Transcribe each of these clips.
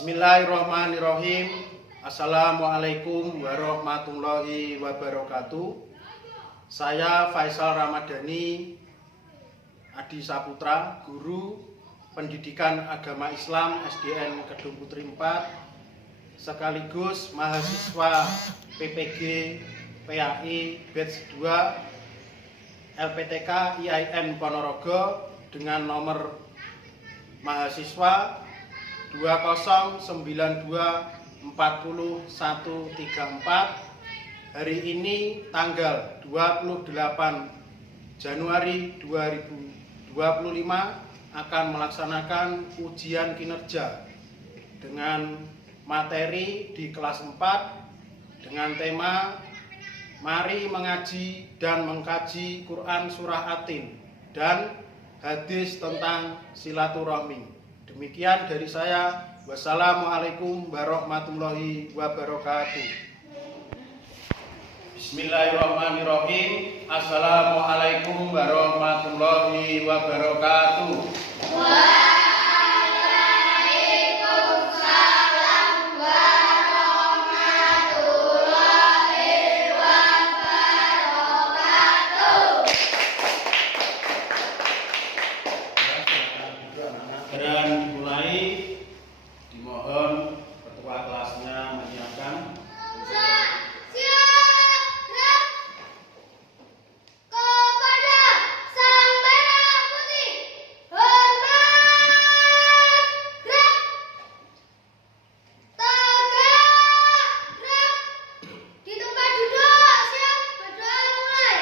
Bismillahirrahmanirrahim. Assalamualaikum warahmatullahi wabarakatuh. Saya Faisal Ramadhani Adi Saputra, Guru Pendidikan Agama Islam SDN Kedung Putri 4, sekaligus mahasiswa PPG PAI Batch 2 LPTK IAIN Ponorogo dengan nomor mahasiswa 20924134. Hari ini tanggal 28 Januari 2025 akan melaksanakan ujian kinerja dengan materi di kelas 4 dengan tema Mari mengaji dan mengkaji Quran Surah Atin dan hadis tentang silaturahmi. Demikian dari saya. Wassalamualaikum warahmatullahi wabarakatuh. Bismillahirrahmanirrahim. Assalamualaikum warahmatullahi wabarakatuh. Waalaikumsalam warahmatullahi wabarakatuh. Dan dimulai, dimohon ketua kelasnya menyiapkan. Siap, gerak. Kepada Sang Merah Putih, hormat, gerak. Tegak, gerak. Di tempat duduk, siap, berdoa mulai.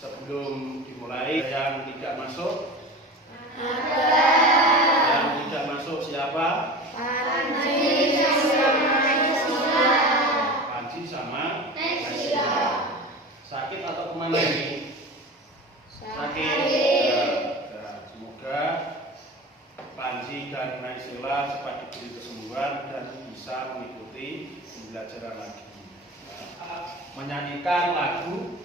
Sebelum dimulai, yang tidak masuk, siapa? Panji sama Naisila. Sakit atau kemana ini? Sakit. Semoga Panji dan Naisila cepat diberi kesembuhan dan bisa mengikuti pembelajaran lagi. Menyanyikan lagu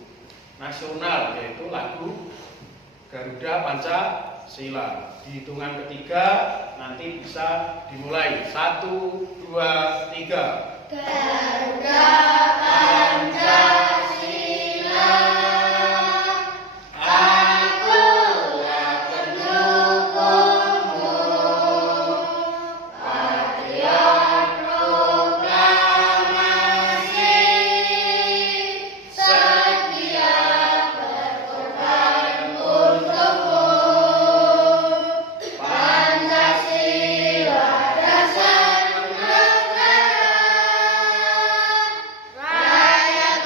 nasional, yaitu lagu Garuda Pancasila. Di hitungan ketiga nanti bisa dimulai. 1, 2, 3. Garuda Pancasila, akulah pendukungmu, patriot proklamasi, setia berkorban untukmu. Pancasila dasar negara, rakyat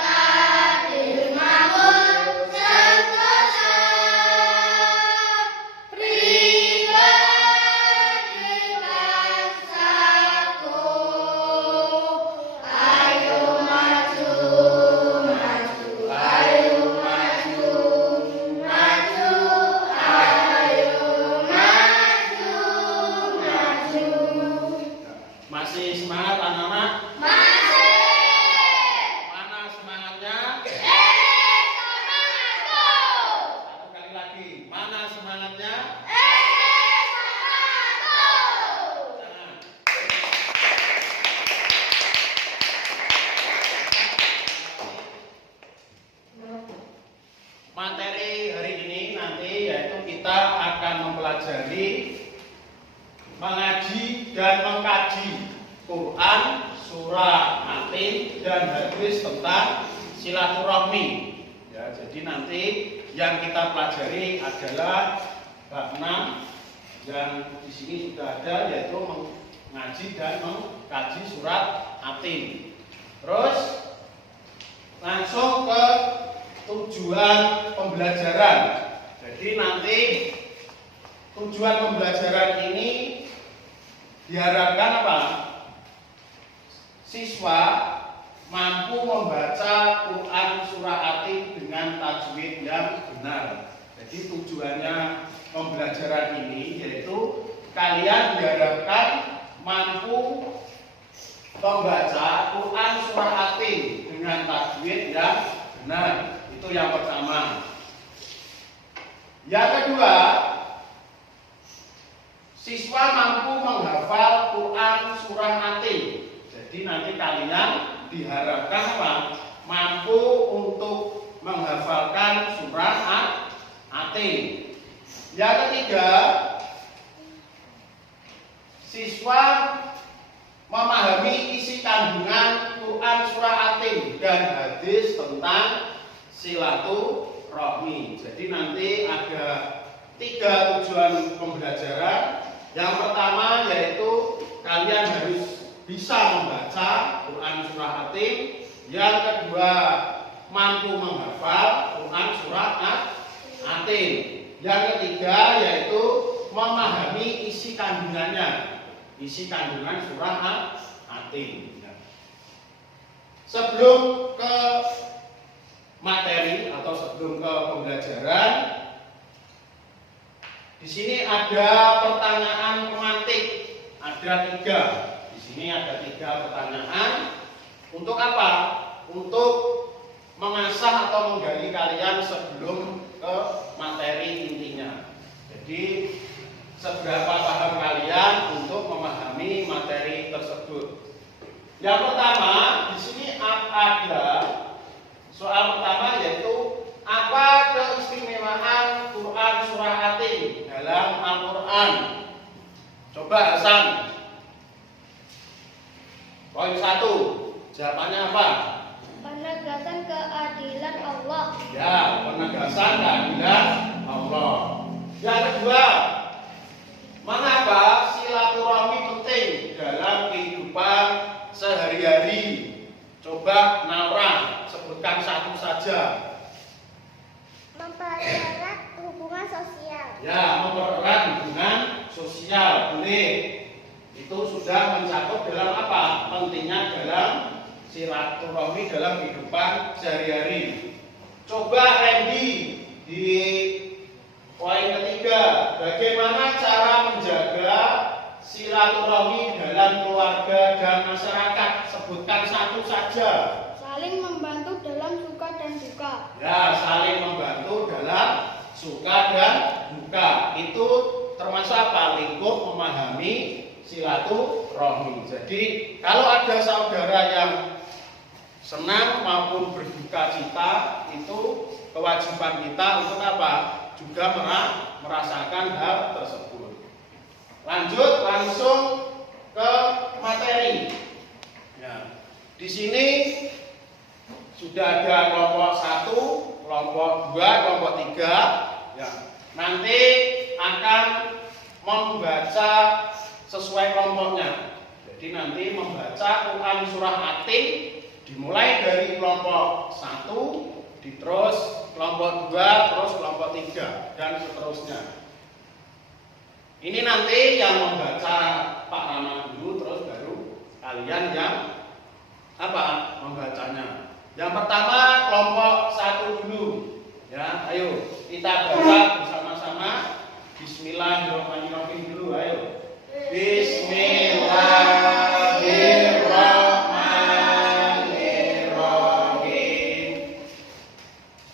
mempelajari, mengaji dan mengkaji Quran, surah, atin dan hadis tentang silaturahmi. Ya, jadi nanti yang kita pelajari adalah bab 6 yang di sini sudah ada, yaitu mengaji dan mengkaji surat atin. Terus langsung ke tujuan pembelajaran. Jadi nanti tujuan pembelajaran ini diharapkan apa? Siswa mampu membaca Quran surah atin dengan tajwid yang benar. Jadi tujuannya pembelajaran ini yaitu kalian diharapkan mampu membaca Quran surah atin dengan tajwid yang benar. Itu yang pertama. Yang kedua, siswa mampu menghafal Quran surah atin. Jadi nanti kalian diharapkan apa? Mampu untuk menghafalkan surah atin. Yang ketiga, siswa memahami isi kandungan Quran surah atin dan hadis tentang silaturahmi. Jadi nanti ada 3 tujuan pembelajaran. Yang pertama yaitu kalian harus bisa membaca Quran surah atin. Yang kedua, mampu menghafal Quran surah atin. Yang ketiga yaitu memahami isi kandungannya, isi kandungan surah atin. Sebelum ke materi atau sebelum ke pembelajaran, di sini ada pertanyaan pemantik, ada 3. Di sini ada 3 pertanyaan. Untuk apa? Untuk mengasah atau menggali kalian sebelum ke materi intinya. Jadi seberapa paham kalian untuk memahami materi tersebut. Yang pertama, di sini ada soal pertama yaitu apa keistimewaan Quran surah atin dalam Al-Quran? Coba Hasan. Poin 1, jawabannya apa? Penegasan keadilan Allah. Ya, penegasan keadilan Allah. Yang kedua, mengapa silaturahmi penting dalam kehidupan sehari-hari? Coba Naura, sebutkan 1 saja. Mempererat hubungan sosial. Ya, mempererat hubungan sosial. Boleh. Itu sudah mencakup dalam apa? Pentingnya dalam silaturahmi dalam kehidupan sehari-hari. Coba Randy di poin ketiga, bagaimana cara menjaga silaturahmi dalam keluarga dan masyarakat? Sebutkan 1 saja. Saling membantu dalam suka dan duka. Ya, saling membantu dalam suka dan duka. Itu termasuk apa? Lingkup memahami silaturahmi. Jadi kalau ada saudara yang senang maupun berduka cita, itu kewajiban kita untuk apa? Juga merasakan hal tersebut. Lanjut langsung ke materi. Ya, di sini sudah ada kelompok 1, kelompok 2, kelompok 3. Ya, nanti akan membaca sesuai kelompoknya. Jadi nanti membaca Quran surah atin dimulai dari kelompok 1, terus kelompok 2, terus kelompok 3 dan seterusnya. Ini nanti yang membaca Pak Rama dulu, terus baru kalian yang apa? Membacanya. Yang pertama kelompok 1 dulu. Ya, ayo kita baca bersama-sama. Bismillahirrahmanirrahim dulu, ayo. Bismillahirrahmanirrahim.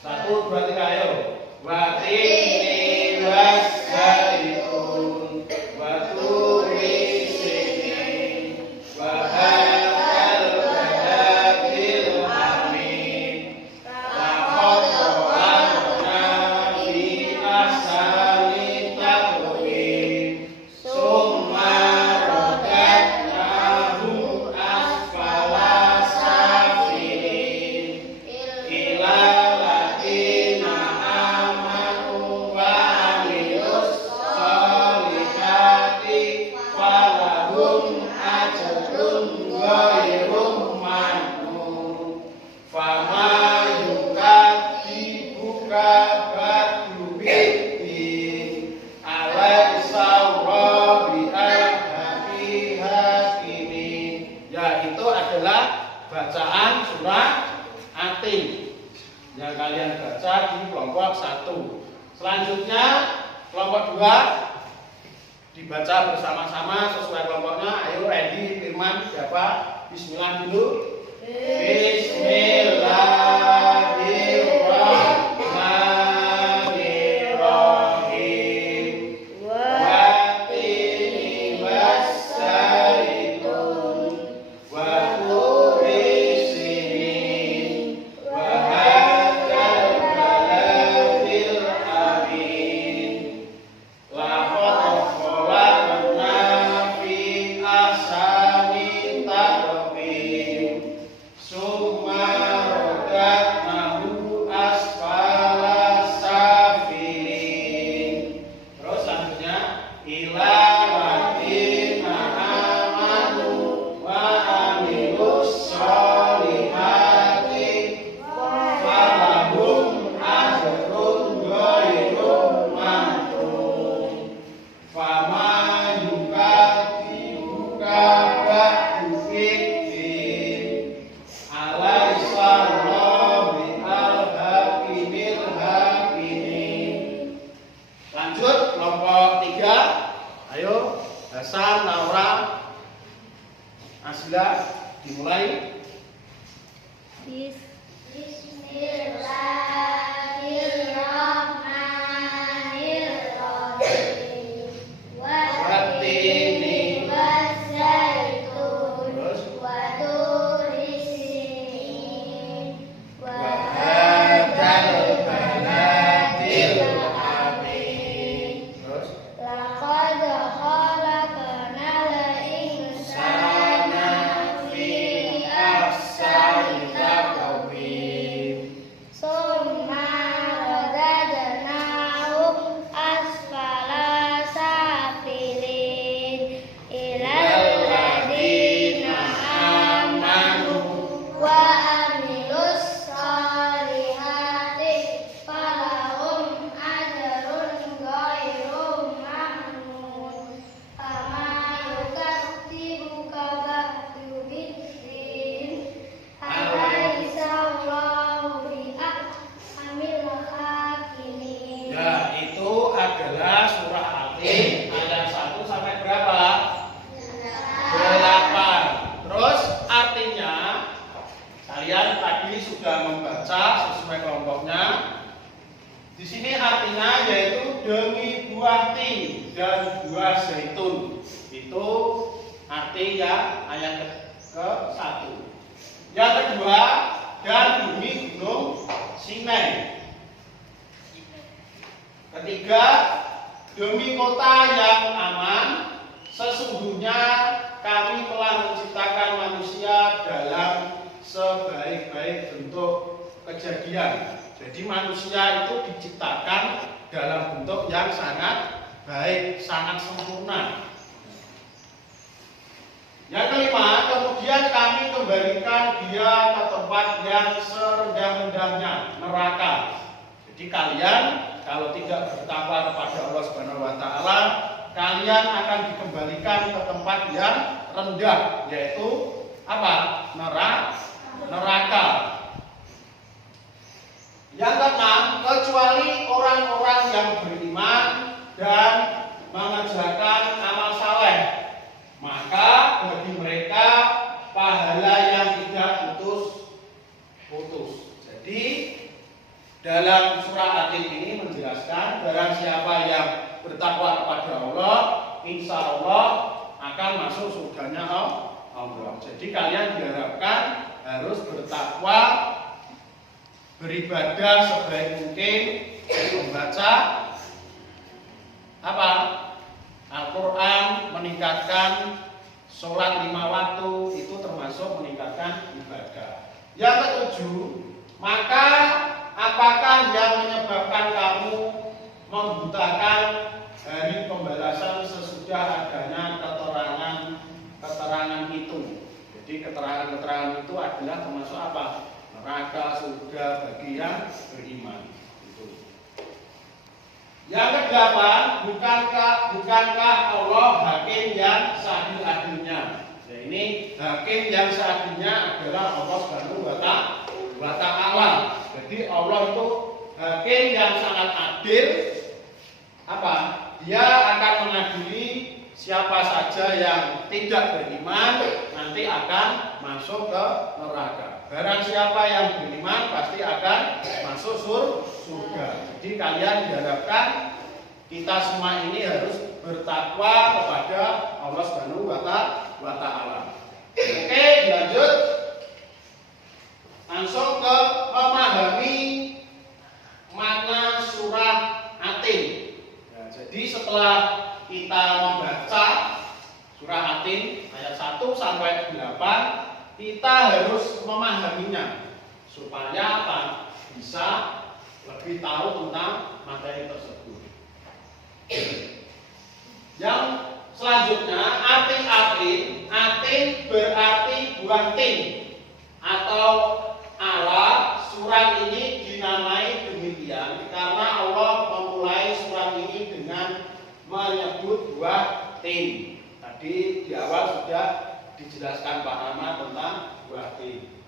1, 2, 3, ayo. Watini wassaitun waturi sini wahal badatil amin lahot warna fi as Selanjutnya kelompok 2 dibaca bersama-sama sesuai kelompoknya. Ayo Randy, Firman, siapa? Bismillah dulu. Bismillahirrahmanirrahim. Watini wassaitun wa turi sinin wa hadzal baladil amin. Laqad khalaqna fi ahsani taqwim. Summa radadnahu asfala safilin. Terus selanjutnya ila ladina amanu wa amilus solihati falahum ajrun ghairu mamnun. Fama yukadzibuka ba'du fiddin. Alaihissalam al-hakimil hakimin. Lanjut kelompok 3. Ayo Hasan, Laura, Asila dimulai. Bismillahirrahmanirrahim. Watini wassaitun terus wa turi sinin wa hadzal baladil amin. Terus laqad khalaqnal insana fi ahsani taqwim. Summa radadnahu asfala safilin. Ilal ladina amanu wa amilus solihati falahum ajrun ghairu mamnun. Fama yukadzibuka ba'du biddin. Alaihissalam bi'ahkamil hakimin. ya, itu adalah surah Al-Fatih ayat 1 sampai berapa? 8. Terus artinya kalian tadi sudah membaca sesuai kelompoknya. Di sini artinya yaitu demi buah tin dan buah zaitun. Itu arti ya ayat ke-1. Yang kedua, dan bumi gunung Sinai. Ketiga, demi kota yang aman, sesungguhnya kami telah menciptakan manusia dalam sebaik-baik bentuk kejadian. Jadi manusia itu diciptakan dalam bentuk yang sangat baik, sangat sempurna. Yang kelima, kemudian kami kembalikan dia ke tempat yang serendah-rendahnya, neraka. Jadi kalian kalau tidak bertakwa kepada Allah Subhanahu wa taala, kalian akan dikembalikan ke tempat yang rendah, yaitu apa? Neraka. Yang keenam, kecuali orang-orang yang beriman dan mengerjakan amal saleh, maka bagi mereka pahala yang tidak putus. Jadi dalam surah At-Tin ini menjelaskan barang siapa yang bertakwa kepada Allah, insya Allah akan masuk surganya Allah. Jadi kalian diharapkan harus bertakwa, beribadah sebaik mungkin, membaca apa? Al-Quran, meningkatkan sholat 5 waktu, itu termasuk meningkatkan ibadah. Yang ketujuh, maka apakah yang menyebabkan kamu membutakan hari pembalasan sesudah adanya keterangan itu? Jadi keterangan itu adalah termasuk apa? Neraka, surga bagi yang beriman. Itu. Yang kedelapan, bukankah Allah hakim yang seadil-adilnya? Nah, ini hakim yang seadilnya adalah Allah Subhanahu wa taala. Jadi Allah itu hakim yang sangat adil apa? Dia akan mengadili siapa saja yang tidak beriman nanti akan masuk ke neraka. Barang siapa yang beriman pasti akan masuk surga. Jadi kalian diharapkan kita semua ini harus bertakwa kepada Allah Subhanahu wa taala. Oke, dilanjut. Langsung ke memahami makna surah Atin. Nah, jadi setelah kita membaca surah Atin ayat 1 sampai 8, kita harus memahaminya supaya apa? Bisa lebih tahu tentang materi tersebut. Yang selanjutnya arti Atin berarti buah tin atau ala. Surat ini dinamai demikian karena Allah memulai surat ini dengan menyebut buah tin. Tadi di awal sudah dijelaskan Pak Rama tentang buah tin.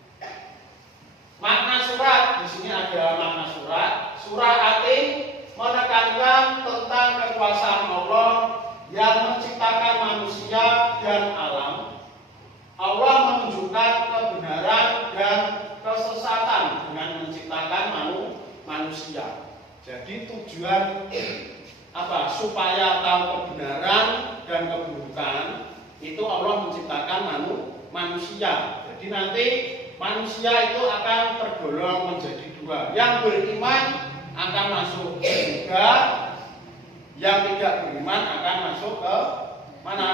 Makna surat, di sini ada makna surat. Surah Atin menekankan tentang kekuasaan Allah yang menciptakan manusia dan alam. Allah menunjukkan kebenaran dan kesesatan dengan menciptakan manusia. Jadi tujuan apa? Supaya tahu kebenaran dan keburukan, itu Allah menciptakan manusia. Jadi nanti manusia itu akan tergolong menjadi dua. Yang beriman akan masuk surga, yang tidak beriman akan masuk ke mana?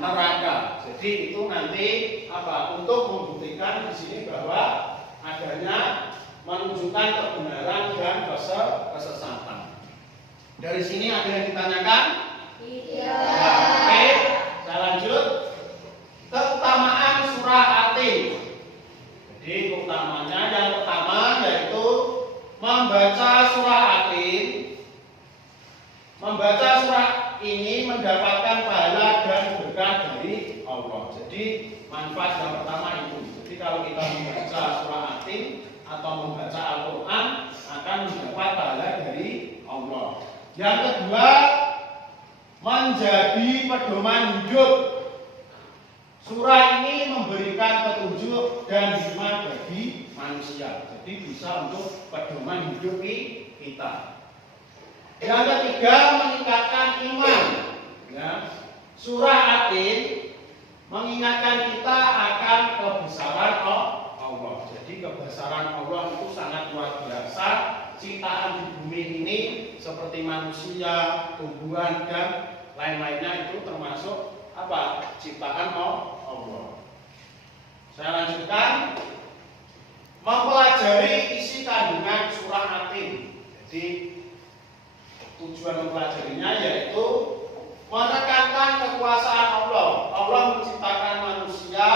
Neraka. Jadi itu nanti apa? Untuk membuktikan di sini bahwa adanya menunjukkan kebenaran dan kesesatan. Dari sini ada yang ditanyakan? Iya. Oke, saya lanjut. Keutamaan surah Atin. Jadi keutamanya yang pertama yaitu membaca surah Atin. Membaca surah ini mendapatkan pahala dan berkah dari Allah. Jadi manfaat yang pertama itu. Jadi kalau kita membaca surah Atin atau membaca Al-Quran akan mendapat pahala dari Allah. Yang kedua, menjadi pedoman hidup. Surah ini memberikan petunjuk dan hikmah bagi manusia. Jadi bisa untuk pedoman hidup kita. Yang ketiga, meningkatkan iman. Ya. Surah Atin mengingatkan kita akan kebesaran Allah. Jadi kebesaran Allah itu sangat luar biasa. Ciptaan di bumi ini seperti manusia, tumbuhan dan lain-lainnya itu termasuk apa? Ciptaan Allah. Saya lanjutkan. Mempelajari isi kandungan surah Atin. Jadi tujuan mempelajarinya yaitu menekankan kekuasaan Allah. Allah menciptakan manusia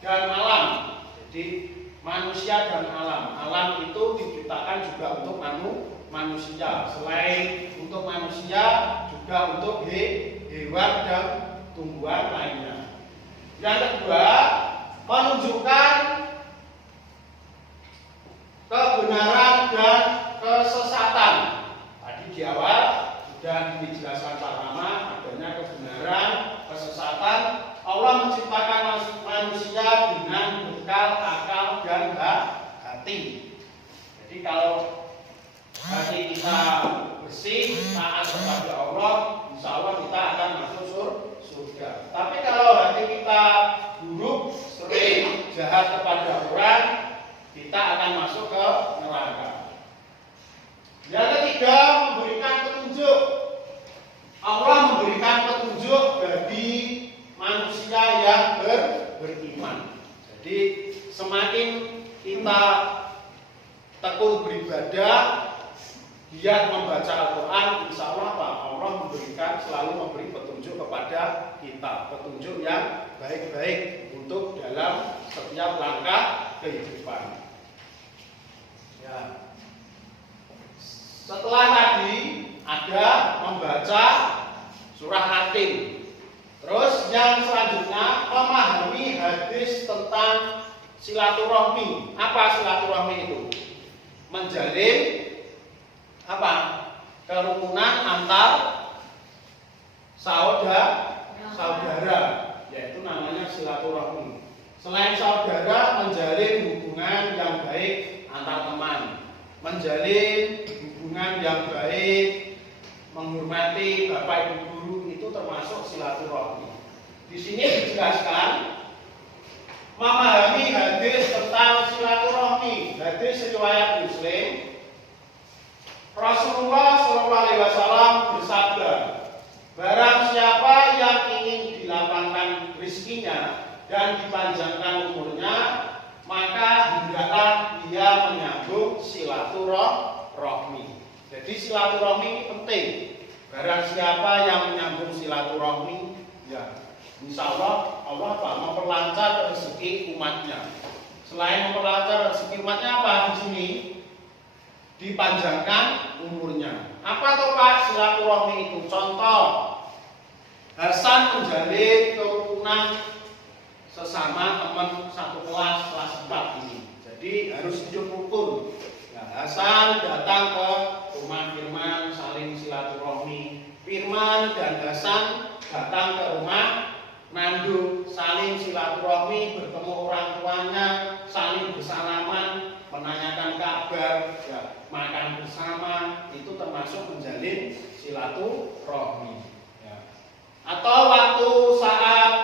dan alam. Jadi manusia dan alam. Alam itu diciptakan juga untuk manusia. Selain untuk manusia, juga untuk hewan dan tumbuhan lainnya. Yang kedua, menunjukkan kebenaran dan kesesatan. Tadi di awal sudah dijelaskan Pak Rama adanya kebenaran, kesesatan. Allah menciptakan manusia dengan bekal akal dan hati. Jadi kalau hati kita bersih, taat kepada Allah, insya Allah kita akan masuk surga. Tapi kalau hati kita buruk, sering jahat kepada orang, kita akan masuk ke neraka. Yang ketiga, memberikan petunjuk. Allah memberikan petunjuk bagi manusia yang beriman. Jadi semakin kita tekun beribadah, giat membaca Al-Quran, insya Allah Allah selalu memberi petunjuk kepada kita, petunjuk yang baik-baik untuk dalam setiap langkah kehidupan. Ya. Setelah tadi ada membaca surah Atin. Terus yang selanjutnya memahami hadis tentang silaturahmi. Apa silaturahmi itu? Menjalin apa? kerukunan antar saudara, yaitu namanya silaturahmi. Selain saudara, menjalin hubungan yang baik antar teman, menjalin hubungan yang baik, menghormati bapak ibu guru, itu termasuk silaturahmi. Di sini dijelaskan memahami hadis tentang silaturahmi. Hadis riwayat Muslim, Rasulullah SAW bersabda, barang siapa yang ingin dilapangkan rizkinya dan dipanjangkan umurnya, maka hendaklah dia menyambung silaturahmi. Jadi silaturahmi ini penting. Barang siapa yang menyambung silaturahmi, ya insya Allah memperlancar rezeki umatnya. Selain memperlancar rezeki umatnya, apa di sini? Dipanjangkan umurnya. Apa tuh Pak silaturahmi itu? Contoh, Hasan menjalin kerukunan sesama teman satu kelas 4 ini. Jadi harus hidup rukun. Nah, Hasan datang ke rumah Firman, saling silaturahmi. Firman dan Hasan datang ke rumah Nandu, saling silaturahmi, bertemu orang tuanya, saling bersalaman, menanyakan kabar, ya, makan bersama, itu termasuk menjalin silaturahmi. Ya. Atau waktu saat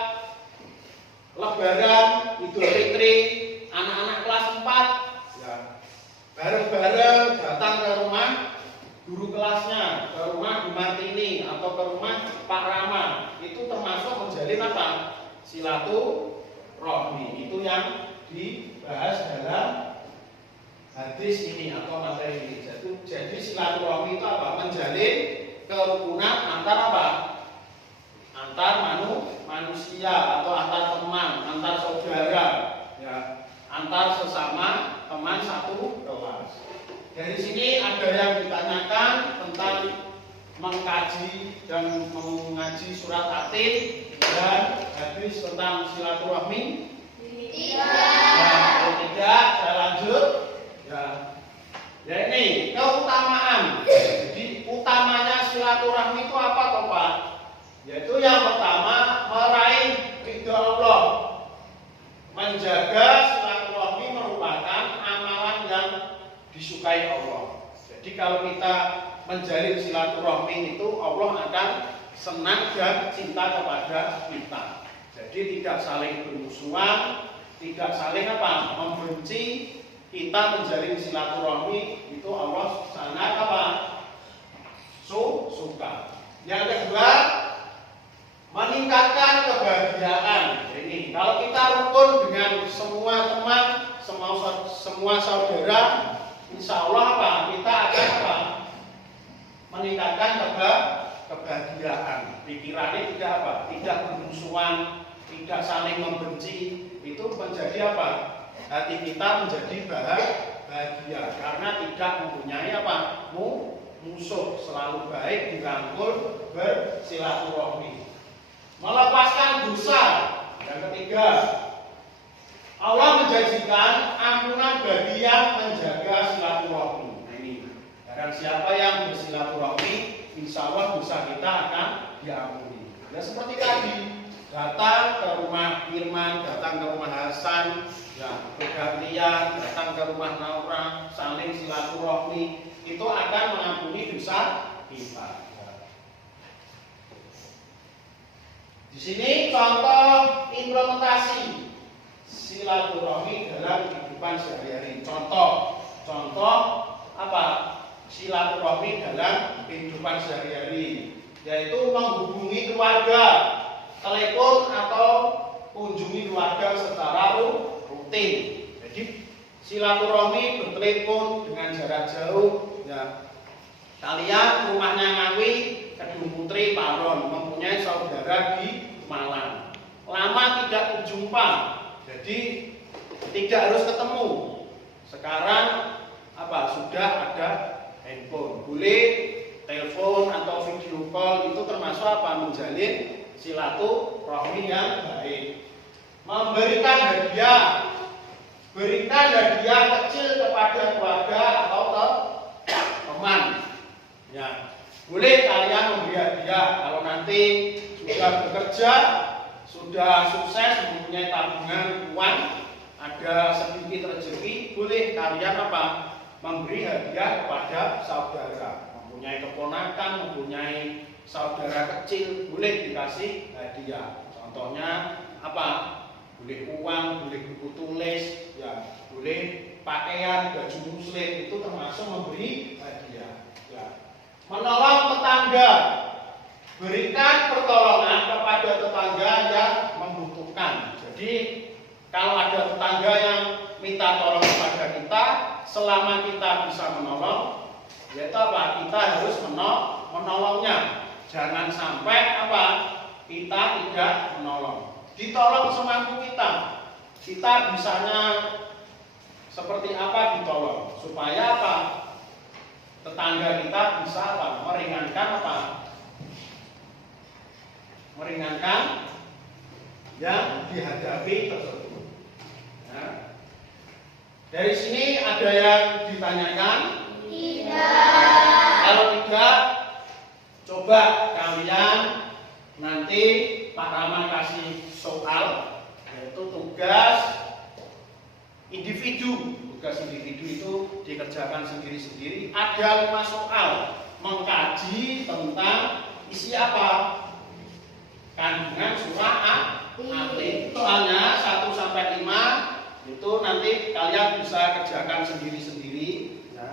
Lebaran, Idul Fitri, anak-anak kelas 4, ya, bareng-bareng datang ke rumah guru kelasnya, ke rumah Bu Martini atau ke rumah Pak Rama, itu termasuk menjalin apa? Silaturahmi. Itu yang dibahas dalam hadis ini atau materi ini. Jadi silaturahmi itu apa? Menjalin kerukunan antar apa? Antar manusia atau antar teman, antar saudara, ya, antar sesama teman satu kelas. Dari sini ada yang ditanyakan tentang mengkaji dan mengaji surat At-Tin dan hadis tentang silaturahmi. Kalau tidak, saya lanjut. Ya ini keutamaan. Jadi utamanya silaturahmi itu apa toh Pak? Yaitu yang pertama meraih ridho Allah. Menjaga silaturahmi merupakan amalan yang disukai Allah. Jadi kalau kita menjalin silaturahmi itu, Allah akan senang dan cinta kepada kita. Jadi tidak saling bermusuhan, tidak saling apa? Membenci. Kita menjalin silaturahmi itu Allah sangat apa? Suka. Yang kedua, meningkatkan kebahagiaan. Ini kalau kita rukun dengan semua teman, semua saudara, insya Allah apa? Kita akan apa? Meningkatkan kebahagiaan. Pikirannya tidak apa? Tidak bermusuhan, tidak saling membenci. Itu menjadi apa? Hati kita menjadi bahagia karena tidak mempunyai apa? Musuh, selalu baik, dirangkul, bersilaturahmi. Melepaskan dosa. Yang ketiga, Allah menjanjikan ampunan bagi yang menjaga silaturahmi. Nah, ini, dan siapa yang bersilaturahmi, insya Allah dosa kita akan diampuni. Ya seperti tadi, datang ke rumah Firman, datang ke rumah Hasan, ya bergantian, datang ke rumah Naura, saling silaturahmi, itu akan mengampuni dosa kita. Di sini contoh implementasi silaturahmi dalam kehidupan sehari-hari. Contoh apa? Silaturahmi dalam kehidupan sehari-hari, yaitu menghubungi keluarga, telepon atau kunjungi keluarga secara rutin. Jadi silaturahmi bertelepon dengan jarak jauh. Ya. Kalian rumahnya Ngawi, Kedung Putri, Paron, mempunyai saudara di Malang. Lama tidak berjumpa, jadi tidak harus ketemu. Sekarang apa? Sudah ada handphone, boleh telepon atau video call, itu termasuk apa? Menjalin silaturahmi yang baik. Memberikan hadiah, berikan hadiah kecil kepada keluarga atau teman. Ya, boleh kalian memberi hadiah kalau nanti sudah bekerja, sudah sukses, mempunyai tabungan uang, ada sedikit rezeki, boleh kalian apa? Memberi hadiah kepada saudara, mempunyai keponakan, mempunyai saudara kecil, boleh dikasih hadiah. Contohnya apa? Boleh uang, boleh buku tulis, ya, boleh pakaian, baju muslim, itu termasuk memberi hadiah. Ya. Menolong tetangga, berikan pertolongan kepada tetangga yang membutuhkan. Jadi kalau ada tetangga yang minta tolong kepada kita, selama kita bisa menolong, yaitu apa? Kita harus menolongnya. Jangan sampai apa? Kita tidak menolong. Ditolong semampu kita. Kita bisanya seperti apa ditolong? Supaya apa? Tetangga kita bisa apa? Meringankan apa? Meringankan yang dihadapi tersebut. Ya. Dari sini ada yang ditanyakan? Tidak. Kalau tidak, coba kalian nanti Pak Rama kasih soal, yaitu tugas individu. Tugas individu itu dikerjakan sendiri-sendiri. Ada 5 soal mengkaji tentang isi apa? Kandungan surah Atin. Soalnya 1 sampai 5 itu nanti kalian bisa kerjakan sendiri-sendiri. Ya.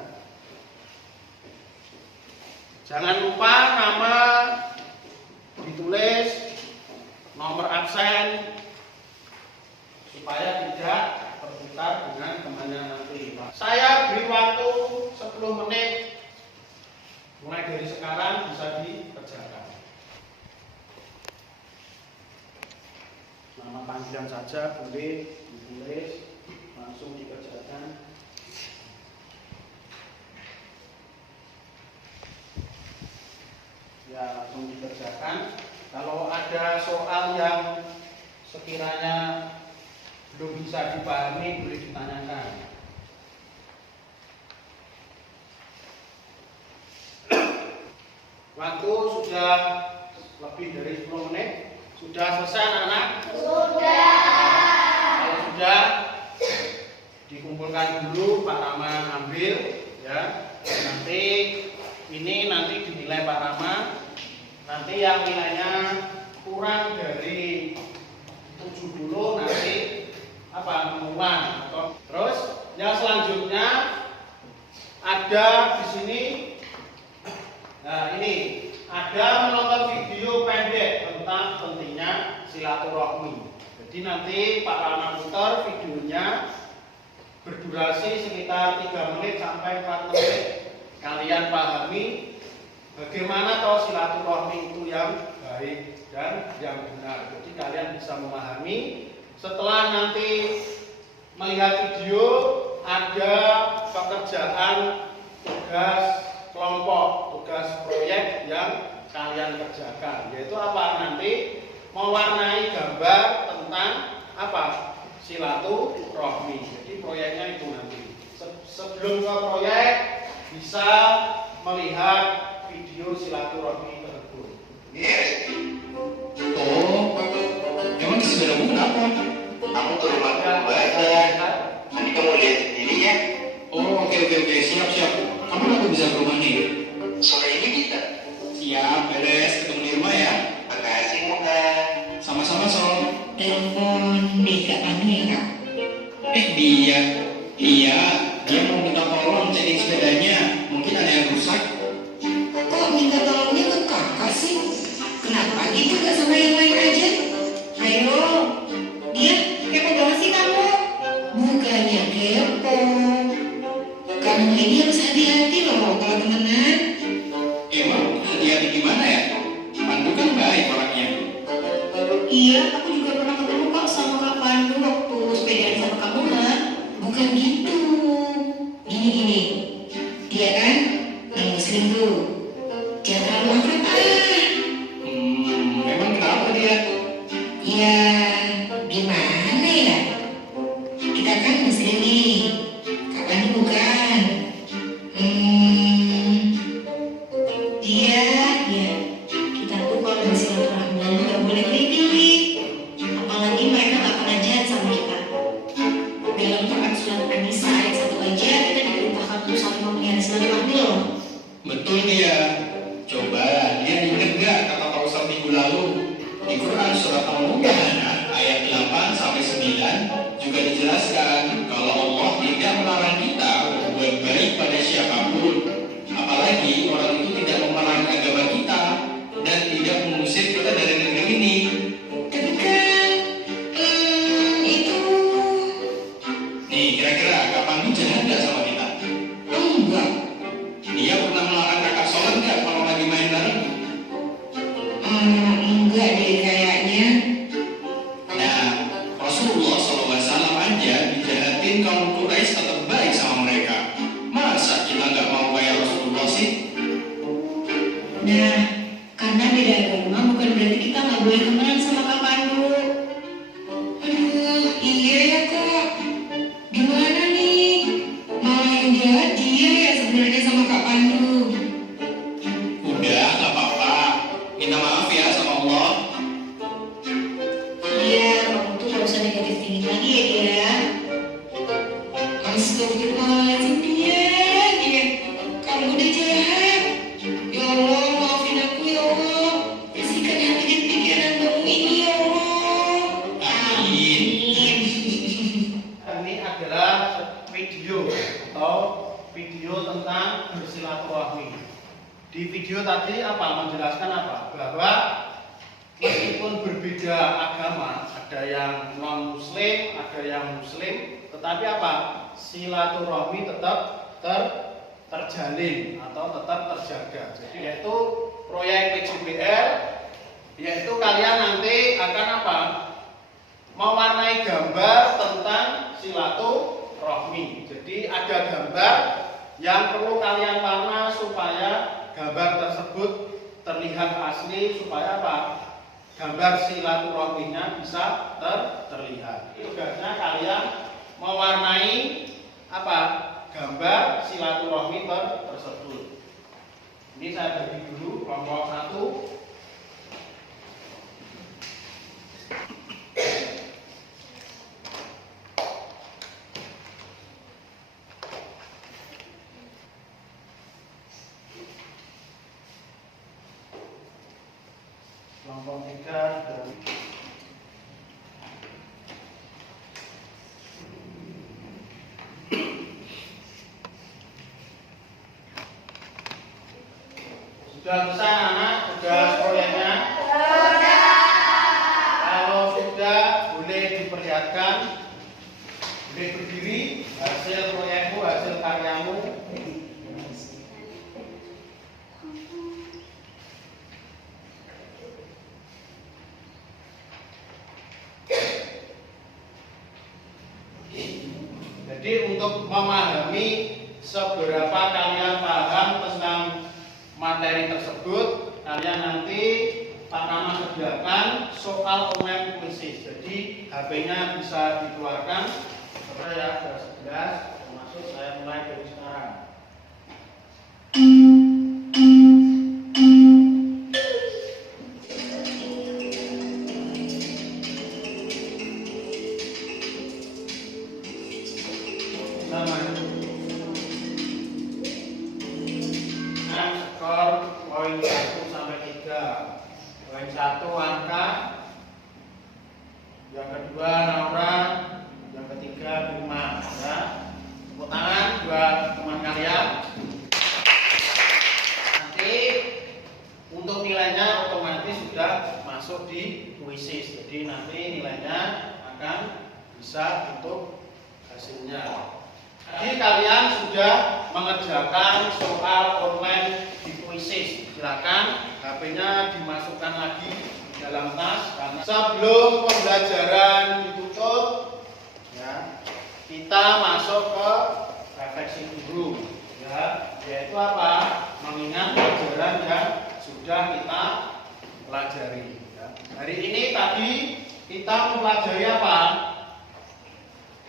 Jangan lupa nama ditulis, nomor absen, supaya tidak terputar dengan temannya nanti. Saya beri waktu 10 menit, mulai dari sekarang bisa dikerjakan. Nama panggilan saja boleh ditulis, langsung dikerjakan. Ya, langsung dikerjakan. Kalau ada soal yang sekiranya belum bisa dipahami, boleh ditanyakan. Waktu sudah lebih dari 10 menit. Sudah selesai anak-anak? Sudah. Kalau sudah, dikumpulkan dulu, Pak Rama ambil, ya. Nanti dinilai Pak Rama. Nanti yang nilainya kurang dari 7 dulu, nanti apa? Mengulang. Terus yang selanjutnya ada di sini. Nah, ini ada menonton video pendek tentang pentingnya silaturahmi. Jadi nanti Pak Rama putar videonya berdurasi sekitar 3 menit sampai 4 menit. Kalian pahami bagaimana toh silaturahmi itu yang baik dan yang benar. Jadi kalian bisa memahami. Setelah nanti melihat video, ada pekerjaan tugas kelompok, tugas proyek yang kalian kerjakan, yaitu apa? Nanti mewarnai gambar tentang apa? Silaturahmi. Jadi proyeknya itu nanti. Sebelum ke proyek bisa melihat video silaturahmi tersebut. Oh, emang sebenarnya kenapa? Kamu ke rumah gua aja. Nanti kamu lihat sendiri ya. Oh, oke, siap. Kapan aku bisa ke rumah nih? Sore ini bisa. Siap, beres. Ketemu di rumah ya. Makasih Muka. Sama-sama, Sol. Telepon Dika Anu ya kak? Dia. Iya, dia mau minta tolong cek sepedanya. Mungkin ada yang rusak. Kok minta tolongnya ke kakak sih? Kenapa gitu gak sama yang lain aja? Ayo, dia kepo banget sih kamu. Bukannya kepo, kamu ini harus hati-hati loh kalau temenan. Emang hati-hati gimana ya? Pandu kan baik orangnya. Iya, aku juga pernah ketemu kok sama Kak Pandu waktu sepedaan sama kamu lah. Bukan gitu. Gini, dia kan non-muslim tuh. Jangan terlalu akrab Memang kenapa dia? Ya, gimana ya? Kita kan muslim nih. Kak Pandu bukan. Di Quran surat Al-Mumtahanah ayat 8 sampai 9 juga dijelaskan kalau Allah tidak melarang kita berbuat baik pada siapapun, apalagi orang itu tidak memerangi agama kita dan tidak mengusir kita dari negeri ini. Tapi kan itu Nih, kira-kira Kak Pandu jahat nggak sama kita? enggak. Dia pernah melarang kakak sholat nggak kalau lagi main bareng? Enggak deh kayaknya. Nah, Rasulullah SAW aja dijahatin kaum Quraisy tetap baik sama mereka. Masa kita nggak mau kayak Rasulullah sih? Nah, karena beda agama bukan berarti kita nggak boleh temenan sama Kak Pandu. Aduh, iya ya Kak. Gimana nih? Malah yang jahat dia ya sebenarnya sama Kak Pandu. Udah, nggak apa-apa. Minta maaf ya sama Allah. Iya, kamu tuh gak usah negatif tinggi lagi ya dia. Astagfirullahaladzim dia. Kamu udah jahat. Ya Allah, maafin aku ya Allah. Bersihkan hati dan pikiran kamu ini ya Allah. Amin. Ini adalah video atau video tentang bersilaturahmi. Di video tadi apa menjelaskan apa? Bahwa meskipun berbeda agama, ada yang non muslim, ada yang muslim, tetapi apa? Silaturahmi tetap terjalin atau tetap terjaga. Jadi yaitu proyek PJBL, yaitu kalian nanti akan apa? Mewarnai gambar tentang silaturahmi. Jadi ada gambar yang perlu kalian warna supaya gambar tersebut terlihat asli, supaya apa? Gambar silaturahminya bisa terlihat. Tugasnya kalian mewarnai apa? Gambar silaturahmi tersebut. Ini saya bagi dulu kelompok 1. Kelompok 3 dari sudah selesai anak, sudah proyeknya? Kalau sudah boleh diperlihatkan, boleh berdiri, hasil proyekmu, hasil karyamu. Jadi untuk memahami seberapa kalian paham tentang materi tersebut, kalian nanti Pak Rama sediakan soal online kuisis. Jadi HP-nya bisa dikeluarkan. Saya sudah 11, termasuk saya mulai dari sekarang. Skor poin 1 sampai 3. Poin 1 angka, yang kedua Naura, yang ketiga Bima. Ya. Tepuk tangan buat teman kalian. Nanti untuk nilainya otomatis sudah masuk di kuisis. Jadi nanti nilainya akan bisa untuk hasilnya. Jadi kalian sudah mengerjakan soal online di kuisis. Silakan HP-nya dimasukkan lagi di dalam tas. Karena sebelum pembelajaran ditutup, ya, kita masuk ke refleksi dulu, ya, yaitu apa? Mengingat pelajaran yang sudah kita pelajari. Ya. Hari ini tadi kita mempelajari apa?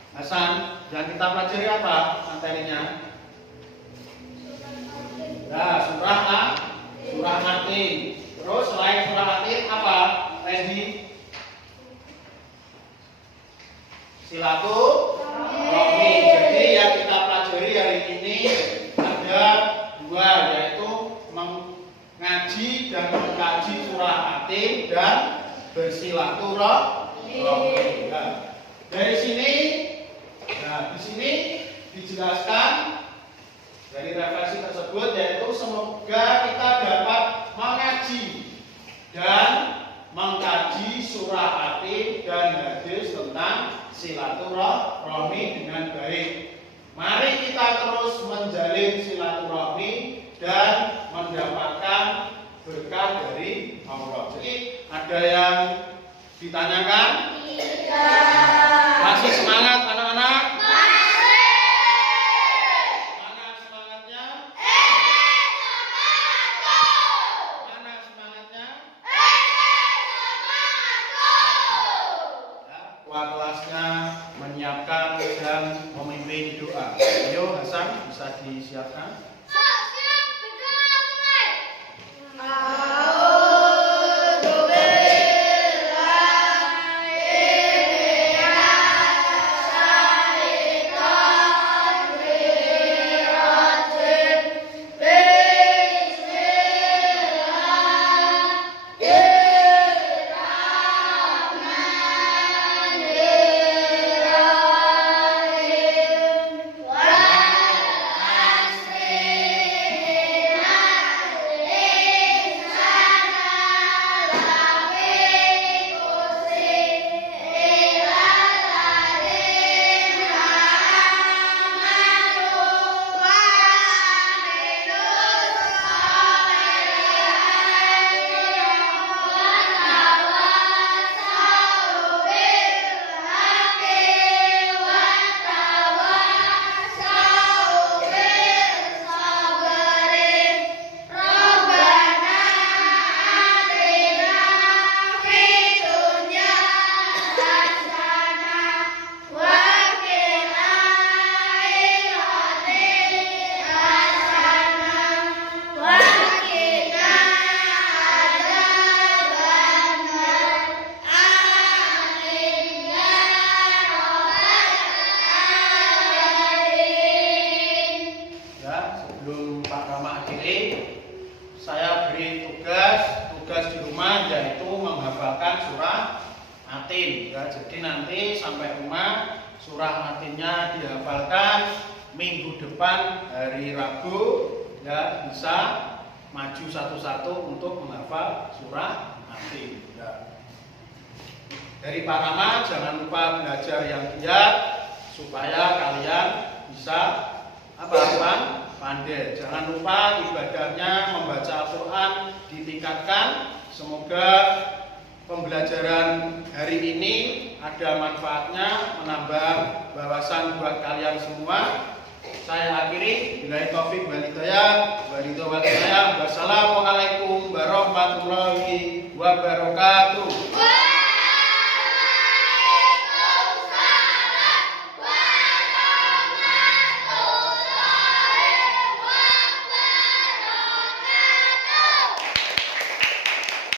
Hasan, yang kita pelajari apa materinya? Nah, surah Atin. Terus selain surah Atin apa? Randy? Silaturahmi. Jadi yang kita pelajari hari ini ada dua, yaitu mengaji dan mengkaji surah Atin dan bersilaturahmi. Nah, dari sini, di sini dijelaskan dari referensi tersebut yaitu semoga kita dapat mengaji dan mengkaji surah Atin dan hadis tentang silaturahmi dengan baik. Mari kita terus menjalin silaturahmi dan mendapatkan berkah dari Allah. Jadi ada yang ditanyakan? Tidak. Masih semangat anak-anak? Masih. Mana semangatnya? Mana semangatnya? Ya, ketua kelasnya menyiapkan dan memimpin doa. Ayo Hasan, bisa disiapkan? Sebelum Pak Rama akhiri, saya beri tugas di rumah yaitu menghafalkan surah Atin. Ya, jadi nanti sampai rumah surah Atinnya dihafalkan, minggu depan hari Rabu ya bisa maju satu-satu untuk menghafal surah Atin. Ya. Dari Pak Rama jangan lupa belajar yang giat supaya kalian bisa pandai. Jangan lupa ibadahnya membaca Al-Quran ditingkatkan. Semoga pembelajaran hari ini ada manfaatnya, menambah wawasan buat kalian semua. Saya akhiri. Billahi taufik wal hidayah. Wassalamualaikum warahmatullahi wabarakatuh.